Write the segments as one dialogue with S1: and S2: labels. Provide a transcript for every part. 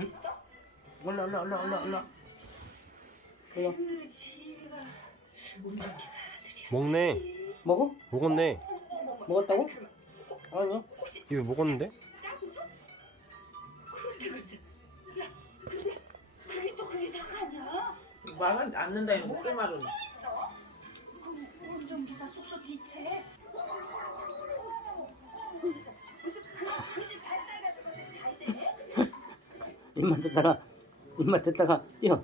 S1: 어딨어?
S2: 올라 올라 올라 올라 올라. 올라.
S1: 그.
S3: 먹네.
S2: 먹어?
S3: 먹었네.
S2: 먹었다고? 아니요.
S1: 혹시
S3: 이거 먹었는데?
S1: 짜고서? 그렇다 글쎄. 야, 근데 그게 또 그게 다가 아니야?
S4: 말은 않는다 이거 무슨 말은
S1: 있어? 그럼 운전기사 숙소 뒤채.
S2: 입만 댔다가 입만 댔다가 뛰어.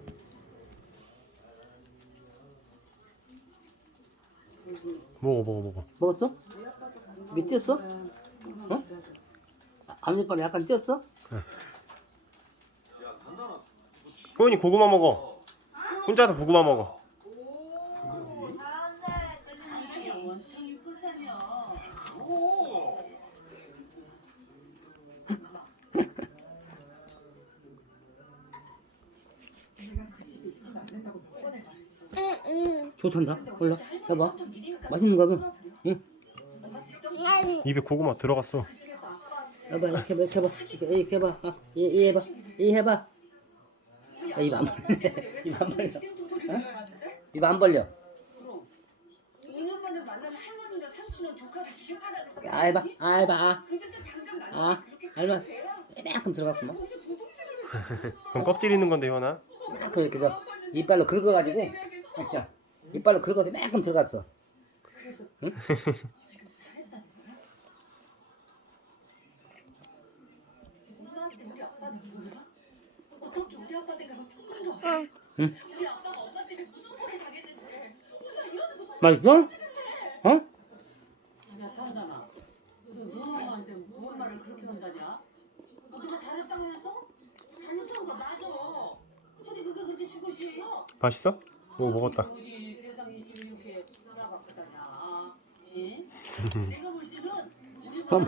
S3: 먹어 먹어 먹어.
S2: 먹었어? 미 뛰었어? 어? 앞니빨 약간 뛰었어?
S3: 효은이 고구마 먹어. 혼자서 고구마 먹어.
S1: 원칙이 꿀잼이야.
S2: 좋단다. 올라. 해봐. 맛있는 거 봐. 응.
S3: 입에 고구마 들어갔어.
S2: 해봐. 이렇게 해봐. 이렇게 해봐. 이렇게 해봐. 아, 이, 이 해봐. 이 해봐. 아, 입안 벌려. 입안 벌려. 어? 입안 벌려.
S1: 5년 만에 만난 할머니가 삼촌은 조카를 기억하라고
S2: 아 해봐. 아 해봐. 아.
S1: 장담 안
S2: 아. 알바. 이만큼 들어갔구만.
S3: 그럼 껍질 있는 건데 효은아.
S2: 이만큼 이렇게 저 이빨로 긁어가지고. 자, 이빨로 긁어서 이만큼 들어갔어. 맛있어? 어?
S3: 맛있어? 오 먹었다
S5: 세상이 지금 이렇게 나